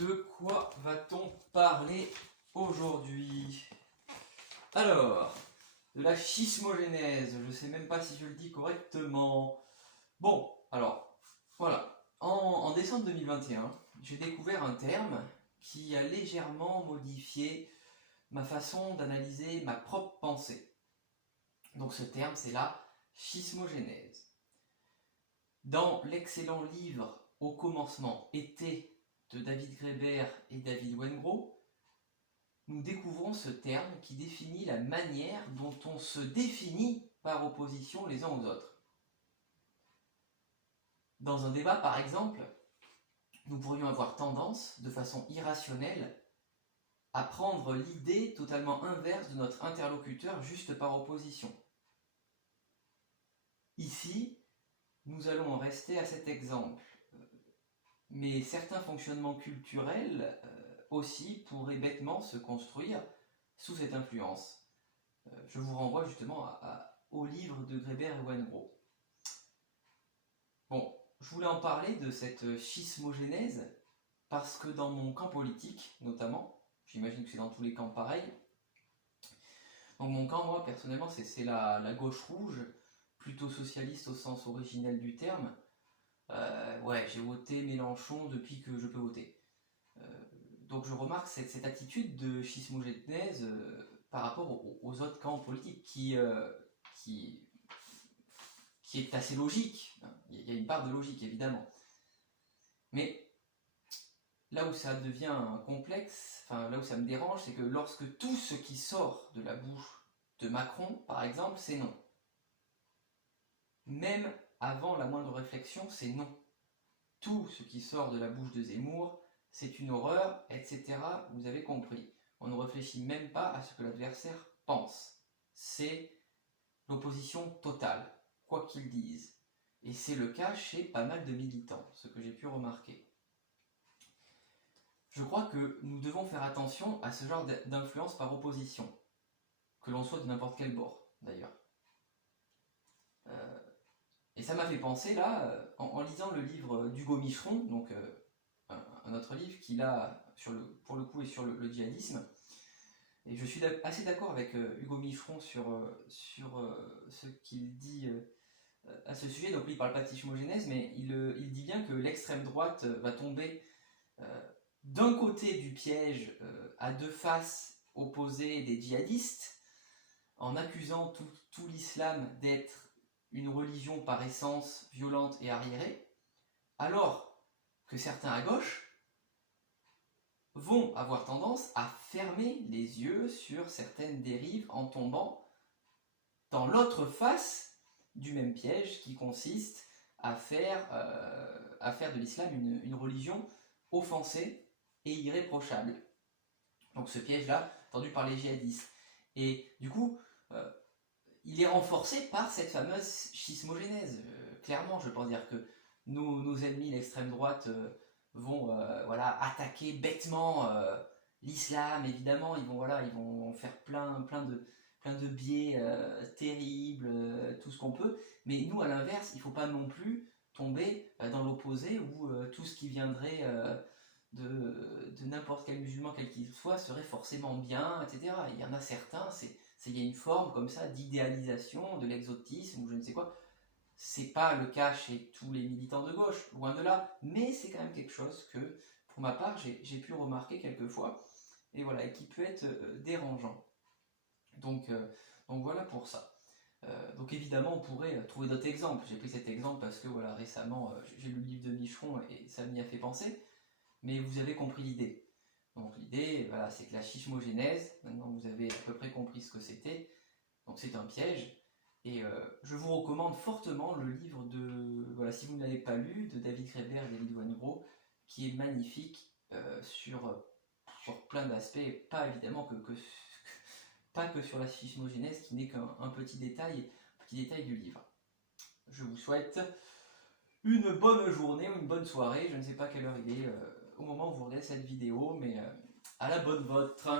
De quoi va-t-on parler aujourd'hui? Alors, de la schismogénèse, je ne sais même pas si je le dis correctement. Bon, alors, voilà. En décembre 2021, j'ai découvert un terme qui a légèrement modifié ma façon d'analyser ma propre pensée. Donc ce terme, c'est la schismogénèse. Dans l'excellent livre « Au commencement était » de David Graeber et David Wengrow, nous découvrons ce terme qui définit la manière dont on se définit par opposition les uns aux autres. Dans un débat, par exemple, nous pourrions avoir tendance, de façon irrationnelle, à prendre l'idée totalement inverse de notre interlocuteur juste par opposition. Ici, nous allons en rester à cet exemple. Mais certains fonctionnements culturels aussi pourraient bêtement se construire sous cette influence. Je vous renvoie justement au livre de Graeber et Wengrow. Bon, je voulais en parler de cette schismogénèse parce que dans mon camp politique, notamment, j'imagine que c'est dans tous les camps pareil, donc mon camp, moi, personnellement, c'est la gauche rouge, plutôt socialiste au sens originel du terme. Ouais, j'ai voté Mélenchon depuis que je peux voter. Donc je remarque cette attitude de schismogénèse par rapport aux autres camps politiques qui est assez logique. Il y a une part de logique, évidemment. Mais là où ça devient complexe, là où ça me dérange, c'est que lorsque tout ce qui sort de la bouche de Macron, par exemple, c'est non. Même avant la moindre réflexion, c'est non. Tout ce qui sort de la bouche de Zemmour, c'est une horreur, etc. Vous avez compris. On ne réfléchit même pas à ce que l'adversaire pense. C'est l'opposition totale, quoi qu'ils disent. Et c'est le cas chez pas mal de militants, ce que j'ai pu remarquer. Je crois que nous devons faire attention à ce genre d'influence par opposition, que l'on soit de n'importe quel bord, d'ailleurs. Et ça m'a fait penser, là, en lisant le livre d'Hugo Micheron, donc un autre livre qu'il a, pour le coup, et sur le djihadisme. Et je suis assez d'accord avec Hugo Micheron sur ce qu'il dit à ce sujet. Donc lui, il ne parle pas de schismogénèse, mais il dit bien que l'extrême droite va tomber d'un côté du piège à deux faces opposées des djihadistes, en accusant tout l'islam d'être une religion par essence violente et arriérée, alors que certains à gauche vont avoir tendance à fermer les yeux sur certaines dérives en tombant dans l'autre face du même piège qui consiste à faire de l'islam une religion offensée et irréprochable. Donc ce piège-là, tendu par les djihadistes. Et du coup, il est renforcé par cette fameuse schismogénèse. Clairement, je pense dire que nos ennemis, l'extrême droite, vont attaquer bêtement l'islam, évidemment. Ils vont faire plein de biais terribles, tout ce qu'on peut. Mais nous, à l'inverse, il ne faut pas non plus tomber dans l'opposé où tout ce qui viendrait de n'importe quel musulman, quel qu'il soit, serait forcément bien, etc. Il y en a certains, il y a une forme comme ça d'idéalisation, de l'exotisme ou je ne sais quoi. C'est pas le cas chez tous les militants de gauche, loin de là, mais c'est quand même quelque chose que, pour ma part, j'ai pu remarquer quelquefois, et voilà, et qui peut être dérangeant. Donc voilà pour ça. Donc évidemment, on pourrait trouver d'autres exemples. J'ai pris cet exemple parce que voilà, récemment, j'ai lu le livre de Micheron et ça m'y a fait penser, mais vous avez compris l'idée. Donc l'idée, voilà, c'est que la schismogénèse, maintenant vous avez à peu près compris ce que c'était, donc c'est un piège, et je vous recommande fortement le livre si vous ne l'avez pas lu, de David Graeber et David Wengrow, qui est magnifique sur plein d'aspects, pas évidemment pas que sur la schismogénèse, qui n'est qu'un petit détail du livre. Je vous souhaite une bonne journée ou une bonne soirée, je ne sais pas quelle heure il est au moment où vous regardez cette vidéo, mais à la bonne vôtre.